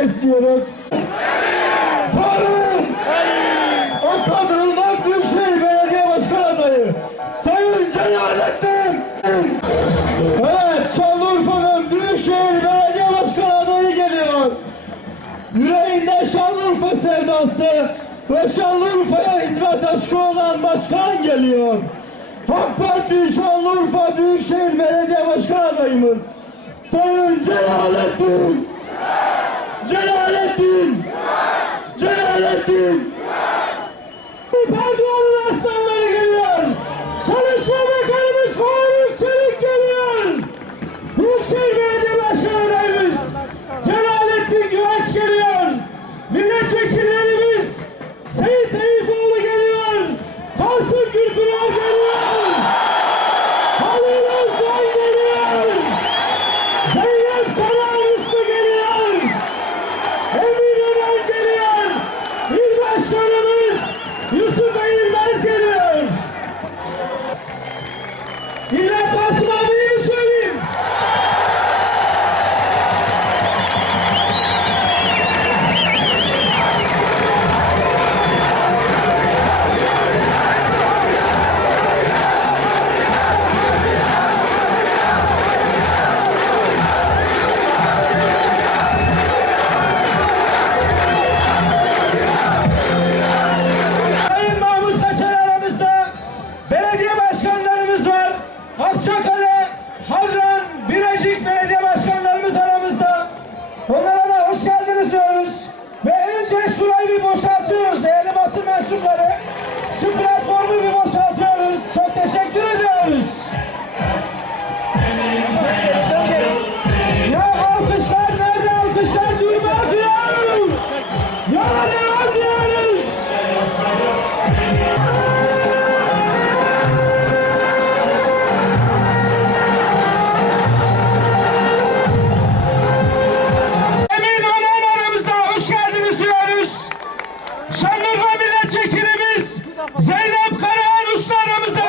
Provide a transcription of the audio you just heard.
ne istiyoruz? Tarık! O kadınlar Büyükşehir şey Belediye Başkan adayı Sayın Celalettin! Evet Şanlıurfa'nın Büyükşehir Belediye Başkan adayı geliyor. Yüreğinde Şanlıurfa sevdası ve Şanlıurfa'ya hizmet aşkı olan başkan geliyor. AK Parti Şanlıurfa Büyükşehir Belediye Başkan adayımız Sayın Celalettin ¡Vamos! Basın mensupları. Şu platformu bir Uluslarımıza